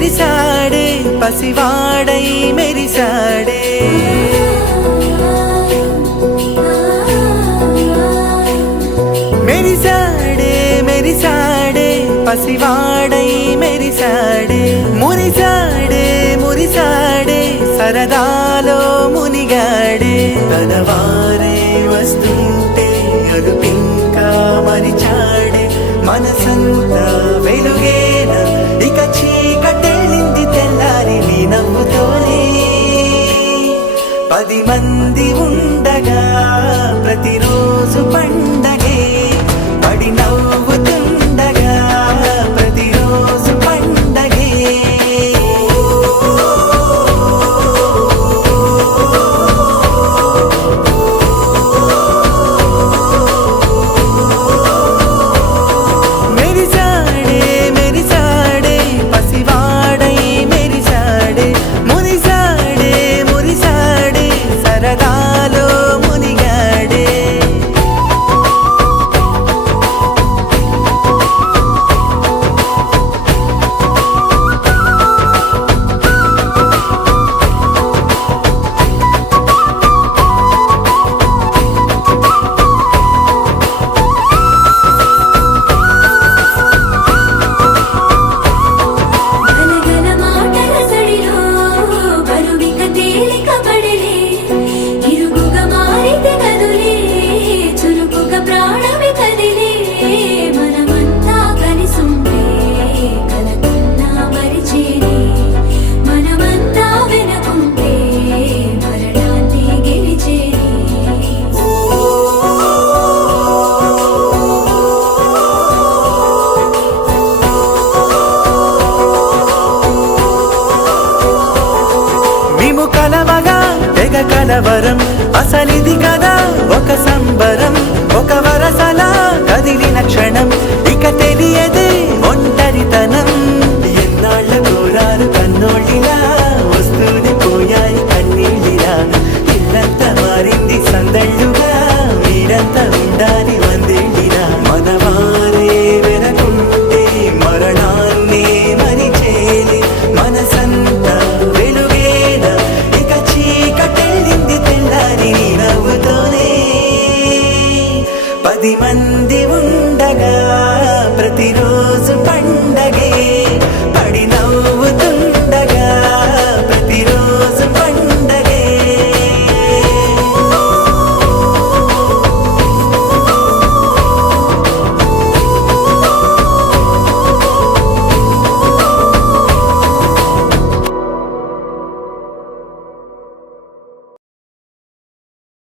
విరిసాడే పసివాడై మెరిసాడే మెరిసాడే మెరిసాడే పసివాడై మెరిసాడే మురిసాడే మురిసాడే సరదాలో మునిగాడే తనవారే వస్తుంటే అదుపింకా మరిచాడే మనసంతా వెలుగేన ఇక చీకటెళ్ళింది తెల్లారి నీ నవ్వుతోనే 10 మంది ఉండగా ప్రతిరోజు పండగే పడి నవ్వుతుండగా ప్రతిరోజు పండగే మెరిసాడే మెరిసాడే పసివాడై మెరిసాడే మురిసాడే మురిసాడే సరదాలో మునిగాడే గలగల మాటల సడిలో బరువిక తేలిక పడలే ఇరుగుగా మారితే కదులే చురుకుగా ప్రాణమి కదిలే మనమంతా కలిసుంటే కలకన్నా మరిచేనే మనమంతా వెనకుంటే మరణాన్ని గెలిచేనే మేము కలవగా తెగ కలవరం అసలిది కదా ఒక సంబరం ఒక వరసలా కదిలిన క్షణం